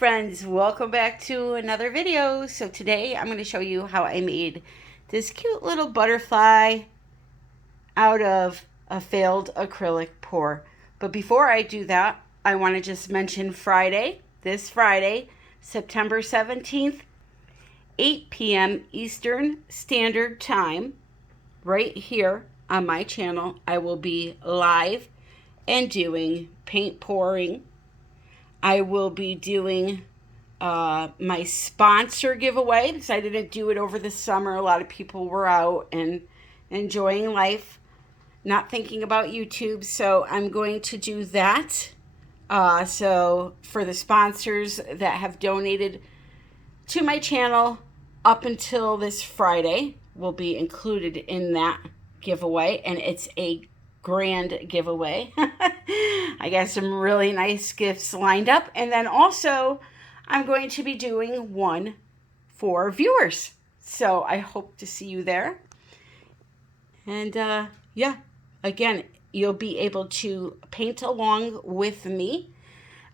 friends, welcome back to another video. So today I'm going to show you how I made this cute little butterfly out of a failed acrylic pour. But before I do that, I want to just mention this Friday, September 17th, 8 p.m. Eastern Standard Time, right here on my channel. I will be live and doing paint pouring. I will be doing my sponsor giveaway because I didn't do it over the summer. A lot of people were out and enjoying life, not thinking about YouTube. So I'm going to do that. So for the sponsors that have donated to my channel up until this Friday, will be included in that giveaway. And it's a grand giveaway. I got some really nice gifts lined up, and then also I'm going to be doing one for viewers, so I hope to see you there. And yeah, again, you'll be able to paint along with me.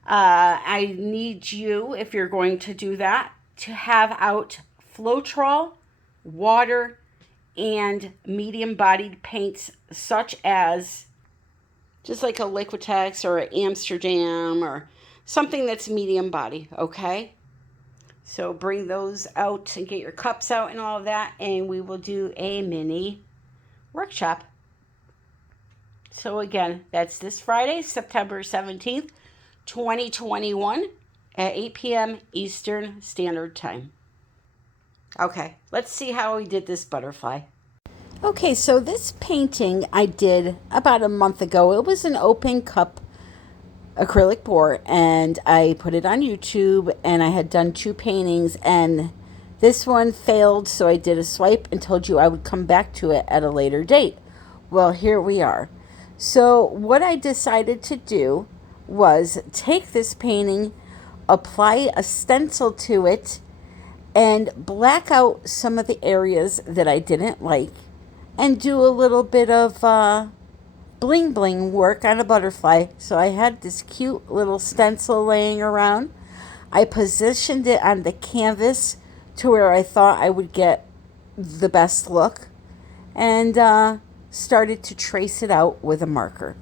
I need you, if you're going to do that, to have out Floetrol, water, and medium-bodied paints such as just like a Liquitex or an Amsterdam or something that's medium body, okay? So bring those out and get your cups out and all of that, and we will do a mini workshop. So again, that's this Friday, September 17th, 2021 at 8 p.m. Eastern Standard Time. Okay, let's see how we did this butterfly. Okay, so this painting I did about a month ago. It was an open cup acrylic pour, and I put it on YouTube, and I had done 2 paintings, and this one failed, so I did a swipe and told you I would come back to it at a later date. Well, here we are. So what I decided to do was take this painting, apply a stencil to it, and black out some of the areas that I didn't like, and do a little bit of bling bling work on a butterfly. So I had this cute little stencil laying around. I positioned it on the canvas to where I thought I would get the best look, and started to trace it out with a marker.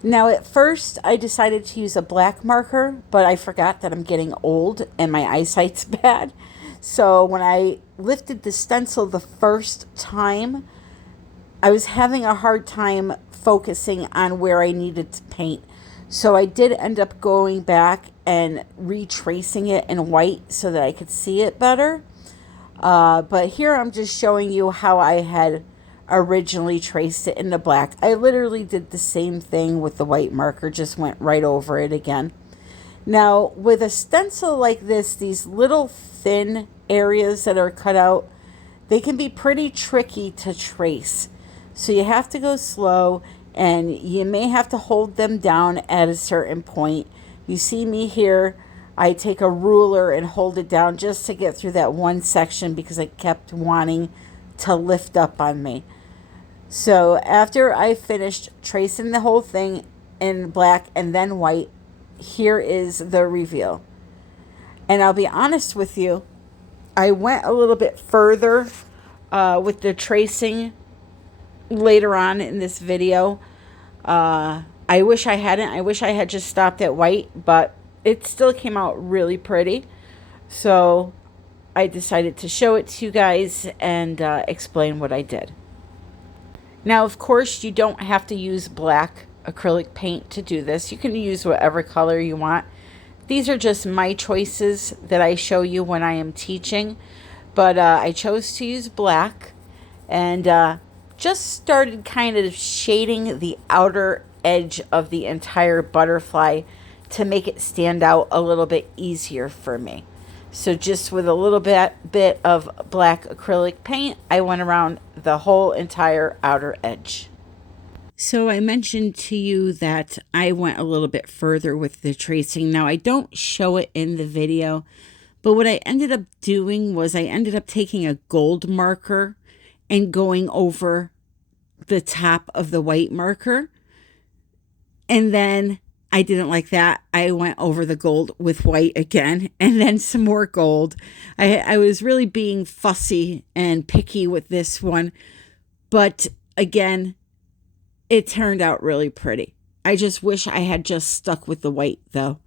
Now at first I decided to use a black marker, but I forgot that I'm getting old and my eyesight's bad. So when I lifted the stencil the first time, I was having a hard time focusing on where I needed to paint. So I did end up going back and retracing it in white so that I could see it better. But here I'm just showing you how I had originally traced it in the black. I literally did the same thing with the white marker, just went right over it again. Now, with a stencil like this, these little thin areas that are cut out, they can be pretty tricky to trace. So you have to go slow, and you may have to hold them down at a certain point. You see me here, I take a ruler and hold it down just to get through that one section because I kept wanting to lift up on me. So after I finished tracing the whole thing in black and then white, here is the reveal. And I'll be honest with you, I went a little bit further with the tracing later on in this video. I wish I hadn't. I wish I had just stopped at white, but it still came out really pretty. So I decided to show it to you guys and explain what I did. Now, of course, you don't have to use black acrylic paint to do this. You can use whatever color you want. These are just my choices that I show you when I am teaching, but I chose to use black, and just started kind of shading the outer edge of the entire butterfly to make it stand out a little bit easier for me. So just with a little bit of black acrylic paint, I went around the whole entire outer edge. So I mentioned to you that I went a little bit further with the tracing. Now I don't show it in the video, but what I ended up doing was I ended up taking a gold marker and going over the top of the white marker, and then I didn't like that. I went over the gold with white again and then some more gold. I was really being fussy and picky with this one. But again, it turned out really pretty. I just wish I had just stuck with the white though.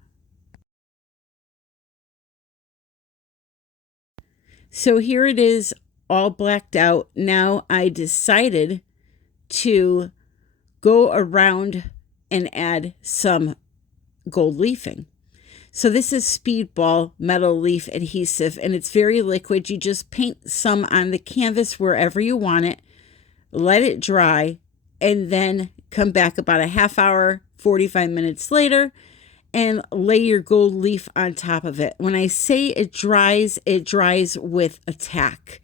So here it is all blacked out. Now I decided to go around and add some gold leafing. So this is Speedball metal leaf adhesive, and it's very liquid. You just paint some on the canvas wherever you want it, let it dry, and then come back about a half hour, 45 minutes later, and lay your gold leaf on top of it. When I say it dries with a tack.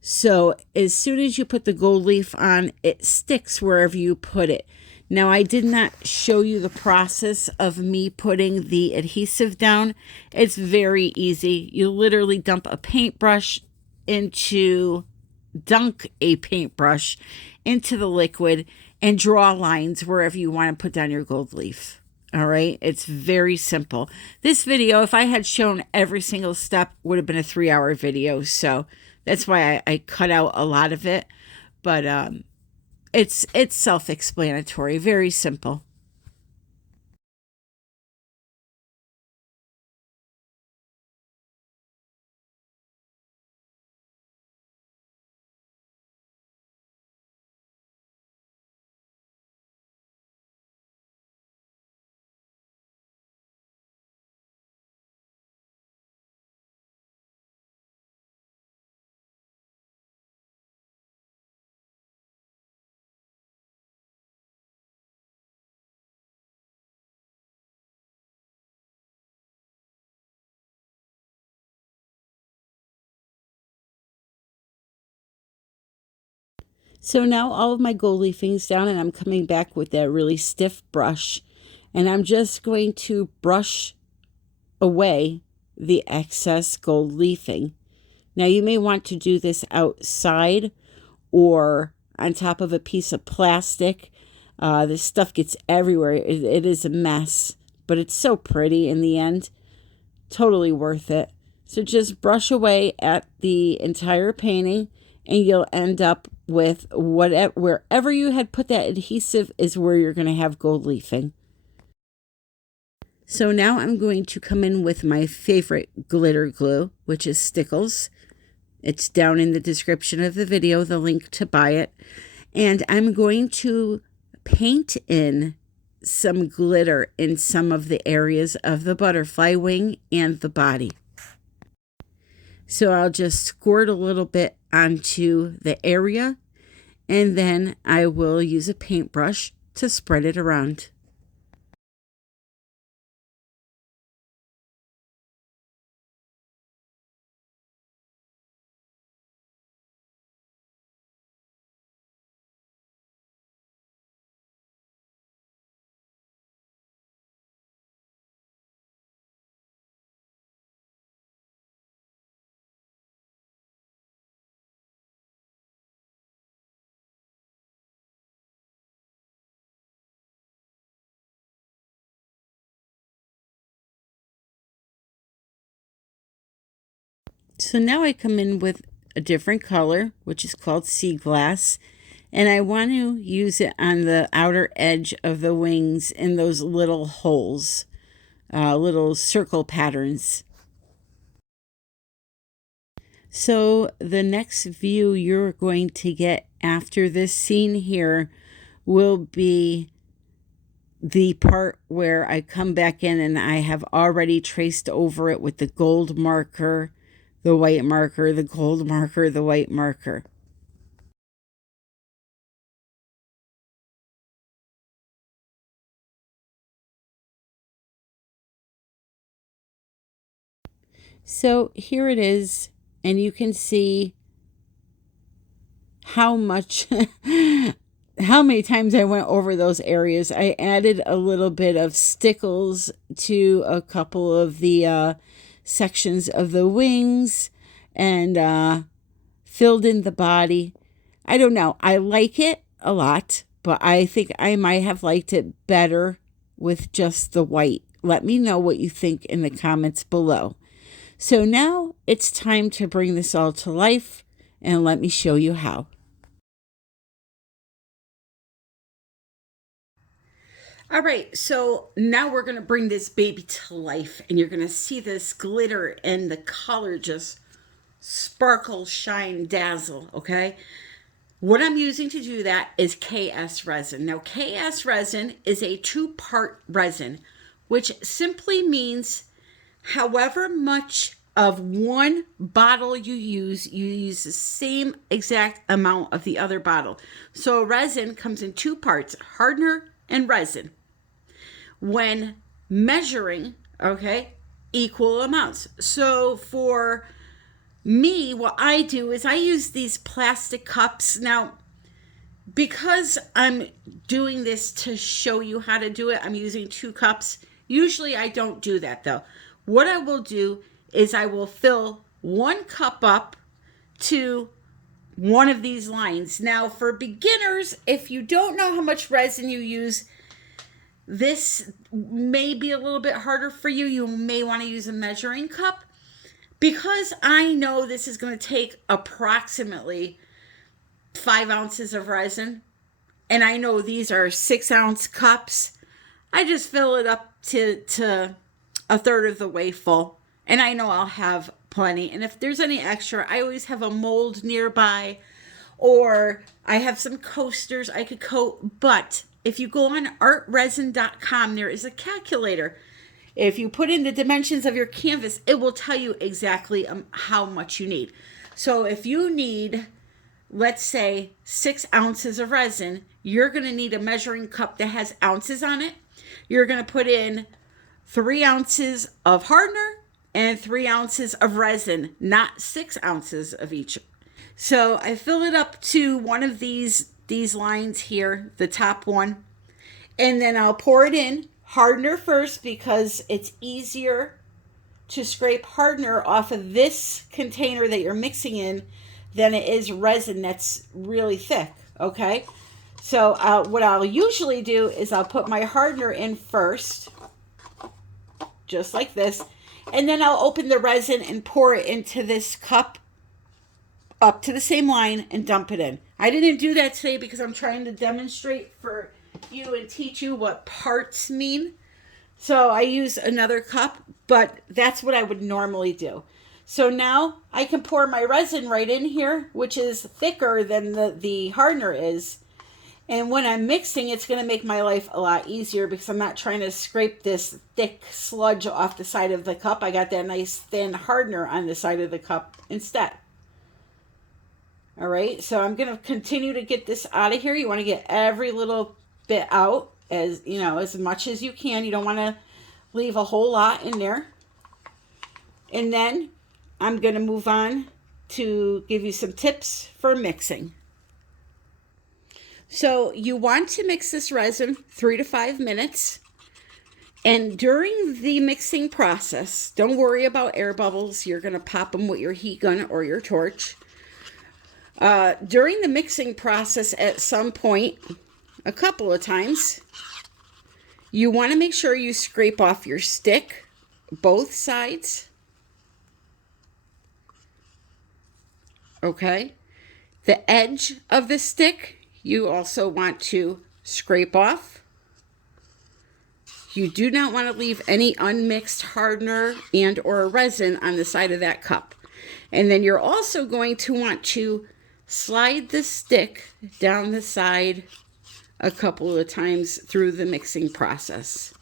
So as soon as you put the gold leaf on, it sticks wherever you put it. Now, I did not show you the process of me putting the adhesive down. It's very easy. You literally dunk a paintbrush into the liquid and draw lines wherever you want to put down your gold leaf. All right, it's very simple. This video, if I had shown every single step, would have been a 3-hour video. So that's why I cut out a lot of it. But it's self-explanatory, very simple. So now all of my gold leafing's down, and I'm coming back with that really stiff brush, and I'm just going to brush away the excess gold leafing. Now you may want to do this outside or on top of a piece of plastic. This stuff gets everywhere. It is a mess, but it's so pretty in the end. Totally worth it. So just brush away at the entire painting, and you'll end up with wherever you had put that adhesive is where you're going to have gold leafing. So now I'm going to come in with my favorite glitter glue, which is Stickles. It's down in the description of the video, the link to buy it. And I'm going to paint in some glitter in some of the areas of the butterfly wing and the body. So I'll just squirt a little bit onto the area, and then I will use a paintbrush to spread it around. So now I come in with a different color, which is called Sea Glass, and I want to use it on the outer edge of the wings in those little holes, little circle patterns. So the next view you're going to get after this scene here will be the part where I come back in and I have already traced over it with the gold marker, the white marker, the gold marker, the white marker. So here it is, and you can see how much, how many times I went over those areas. I added a little bit of Stickles to a couple of the sections of the wings and filled in the body. I don't know. I like it a lot, but I think I might have liked it better with just the white? Let me know what you think in the comments below. So now it's time to bring this all to life, and let me show you how. All right, so now we're going to bring this baby to life, and you're going to see this glitter and the color just sparkle, shine, dazzle, okay? What I'm using to do that is KS resin. Now, KS resin is a two-part resin, which simply means however much of one bottle you use the same exact amount of the other bottle. So resin comes in two parts, hardener and resin. When measuring, okay, equal amounts. So for me, what I do is I use these plastic cups. Now, because I'm doing this to show you how to do it, I'm using 2 cups. Usually I don't do that though. What I will do is I will fill 1 cup up to one of these lines. Now, for beginners, if you don't know how much resin you use, this may be a little bit harder for you. You may want to use a measuring cup. Because I know this is going to take approximately 5 ounces of resin, and I know these are 6-ounce cups, I just fill it up to 1/3 of the way full. And I know I'll have plenty. And if there's any extra, I always have a mold nearby, or I have some coasters I could coat. But if you go on artresin.com, there is a calculator. If you put in the dimensions of your canvas, it will tell you exactly how much you need. So if you need, let's say, 6 ounces of resin, you're going to need a measuring cup that has ounces on it. You're going to put in 3 ounces of hardener and 3 ounces of resin, not 6 ounces of each. So I fill it up to one of these lines here, the top one, and then I'll pour it in. Hardener first, because it's easier to scrape hardener off of this container that you're mixing in than it is resin that's really thick, okay? So what I'll usually do is I'll put my hardener in first, just like this, and then I'll open the resin and pour it into this cup up to the same line and dump it in. I didn't do that today because I'm trying to demonstrate for you and teach you what parts mean. So I use another cup, but that's what I would normally do. So now I can pour my resin right in here, which is thicker than the hardener is. And when I'm mixing, it's going to make my life a lot easier because I'm not trying to scrape this thick sludge off the side of the cup. I got that nice thin hardener on the side of the cup instead. All right, so I'm going to continue to get this out of here. You want to get every little bit out, as you know, as much as you can. You don't want to leave a whole lot in there. And then I'm going to move on to give you some tips for mixing. So you want to mix this resin 3 to 5 minutes. And during the mixing process, don't worry about air bubbles. You're going to pop them with your heat gun or your torch. During the mixing process, at some point, a couple of times, you want to make sure you scrape off your stick, both sides. Okay. The edge of the stick, you also want to scrape off. You do not want to leave any unmixed hardener and or resin on the side of that cup. And then you're also going to want to slide the stick down the side a couple of times through the mixing process.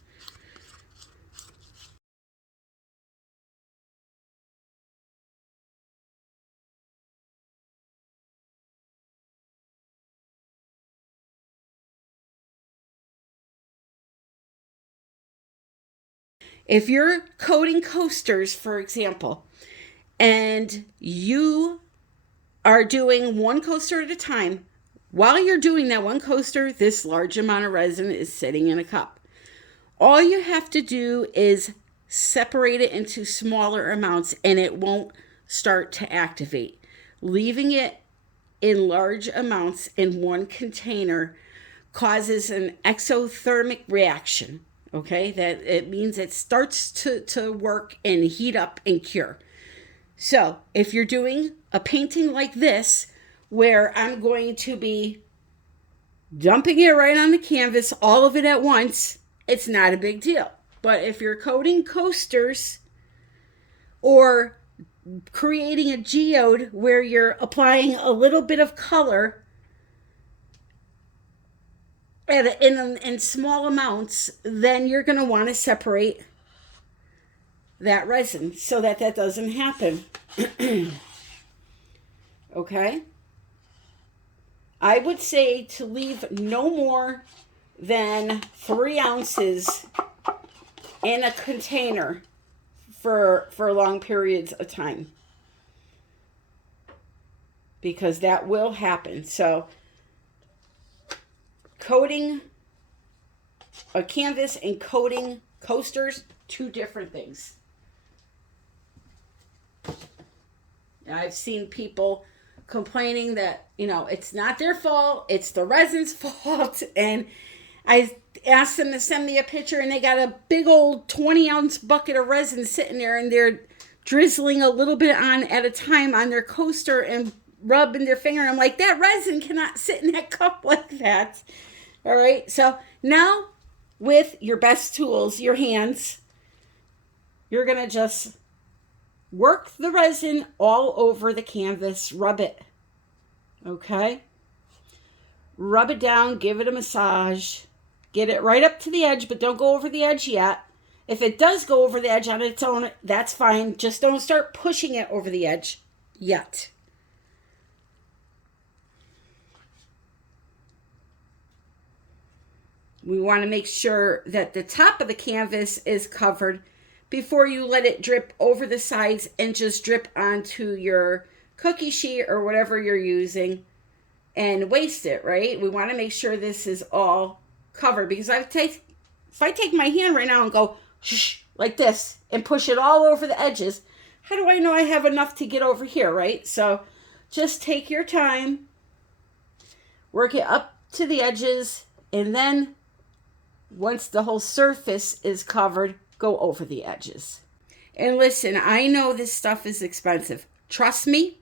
If you're coating coasters, for example, and you are doing one coaster at a time, while you're doing that one coaster, this large amount of resin is sitting in a cup. All you have to do is separate it into smaller amounts and it won't start to activate. Leaving it in large amounts in one container causes an exothermic reaction. Okay, that it means it starts to work and heat up and cure. So if you're doing a painting like this, where I'm going to be dumping it right on the canvas, all of it at once, it's not a big deal. But if you're coating coasters or creating a geode where you're applying a little bit of color in small amounts, then you're going to want to separate that resin so that doesn't happen. Okay? I would say to leave no more than 3 ounces in a container for long periods of time, because that will happen. So coating a canvas and coating coasters, 2 different things. I've seen people complaining that, you know, it's not their fault, it's the resin's fault. And I asked them to send me a picture, and they got a big old 20-ounce bucket of resin sitting there, and they're drizzling a little bit on at a time on their coaster and rubbing their finger. I'm like, that resin cannot sit in that cup like that. All right, so now with your best tools, your hands, you're going to just work the resin all over the canvas. Rub it. Okay? Rub it down. Give it a massage. Get it right up to the edge, but don't go over the edge yet. If it does go over the edge on its own, that's fine. Just don't start pushing it over the edge yet. We want to make sure that the top of the canvas is covered before you let it drip over the sides and just drip onto your cookie sheet or whatever you're using and waste it, right? We want to make sure this is all covered, because if I take my hand right now and go shh, like this and push it all over the edges, how do I know I have enough to get over here, right? So just take your time, work it up to the edges, and then once the whole surface is covered, go over the edges. And listen, I know this stuff is expensive. Trust me,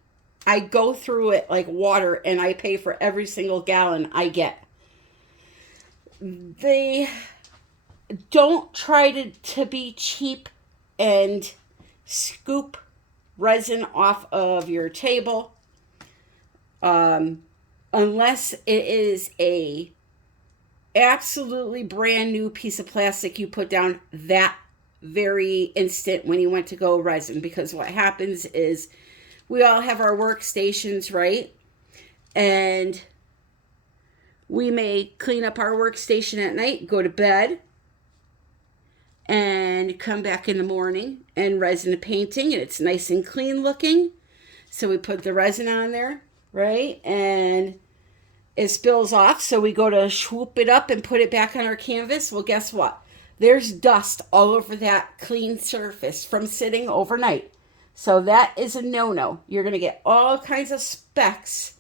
I go through it like water, and I pay for every single gallon I get. They don't try to be cheap and scoop resin off of your table unless it is a absolutely brand new piece of plastic you put down that very instant when you went to go resin. Because what happens is we all have our workstations, right? And we may clean up our workstation at night, go to bed, and come back in the morning and resin a painting, and it's nice and clean looking. So we put the resin on there, right? And it spills off, so we go to swoop it up and put it back on our canvas. Well, guess what? There's dust all over that clean surface from sitting overnight. So that is a no-no. You're going to get all kinds of specks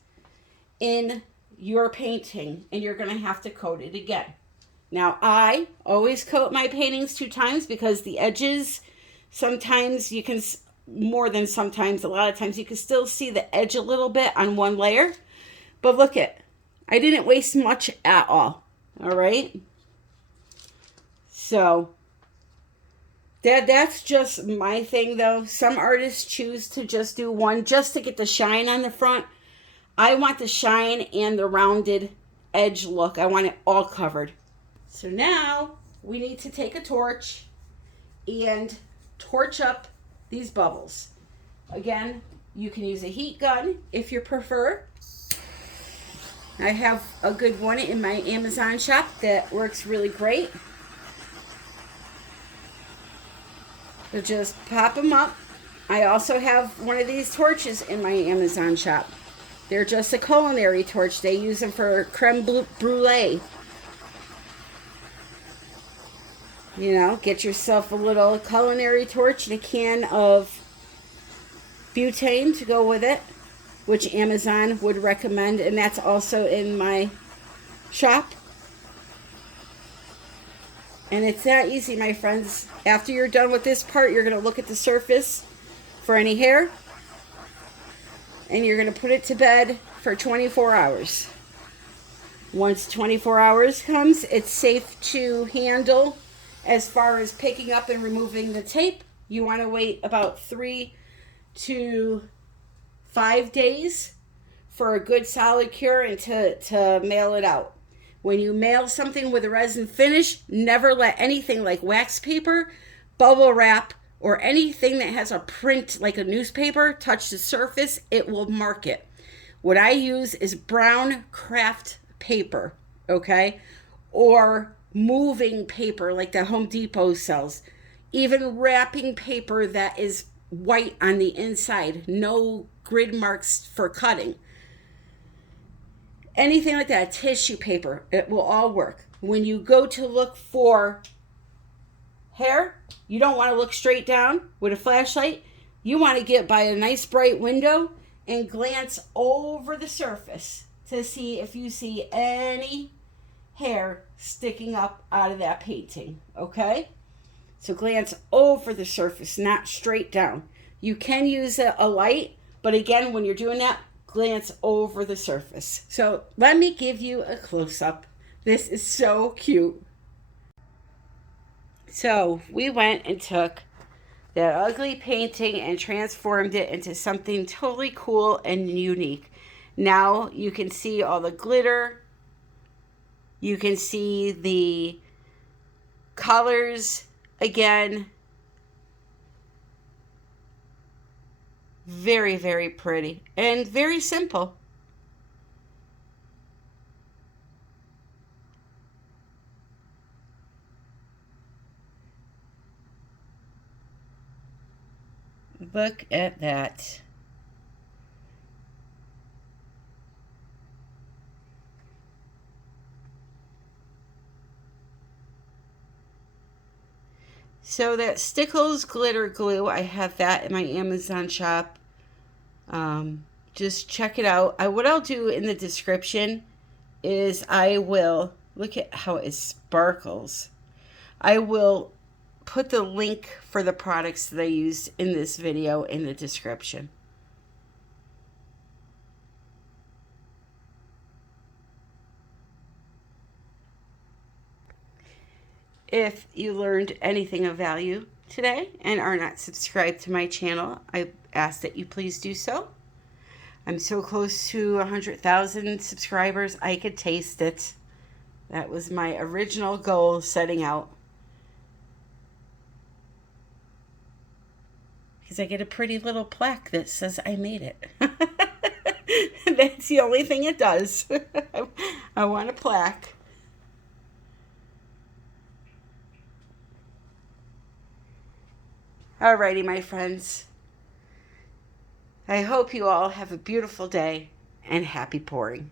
in your painting, and you're going to have to coat it again. Now, I always coat my paintings 2 times because the edges, sometimes you can, more than sometimes, a lot of times you can still see the edge a little bit on one layer. But look at, I didn't waste much at all right? So that's just my thing, though. Some artists choose to just do one just to get the shine on the front. I want the shine and the rounded edge look. I want it all covered. So now we need to take a torch and torch up these bubbles. Again, you can use a heat gun if you prefer. I have a good one in my Amazon shop that works really great. So just pop them up. I also have one of these torches in my Amazon shop. They're just a culinary torch. They use them for creme brulee. You know, get yourself a little culinary torch and a can of butane to go with it, which Amazon would recommend, and that's also in my shop. And it's that easy, my friends. After you're done with this part, you're going to look at the surface for any hair. And you're going to put it to bed for 24 hours. Once 24 hours comes, it's safe to handle as far as picking up and removing the tape. You want to wait about 3 to 5 days for a good solid cure and to mail it out. When you mail something with a resin finish, never let anything like wax paper, bubble wrap, or anything that has a print like a newspaper touch the surface. It will mark it. What I use is brown craft paper, okay? Or moving paper like the Home Depot sells. Even wrapping paper that is white on the inside. No grid marks for cutting. Anything like that, tissue paper, it will all work. When you go to look for hair, you don't want to look straight down with a flashlight. You want to get by a nice bright window and glance over the surface to see if you see any hair sticking up out of that painting, okay? So glance over the surface, not straight down. You can use a light, but again, when you're doing that, glance over the surface. So let me give you a close-up. This is so cute. So we went and took that ugly painting and transformed it into something totally cool and unique. Now you can see all the glitter. You can see the colors again. Very, very pretty and very simple. Look at that. So that Stickles glitter glue, I have that in my Amazon shop. Just check it out. What I'll do in the description is I will, look at how it sparkles. I will put the link for the products that I used in this video in the description. If you learned anything of value today and are not subscribed to my channel, I ask that you please do so. I'm so close to 100,000 subscribers, I could taste it. That was my original goal setting out. Because I get a pretty little plaque that says I made it. That's the only thing it does. I want a plaque. Alrighty, my friends. I hope you all have a beautiful day and happy pouring.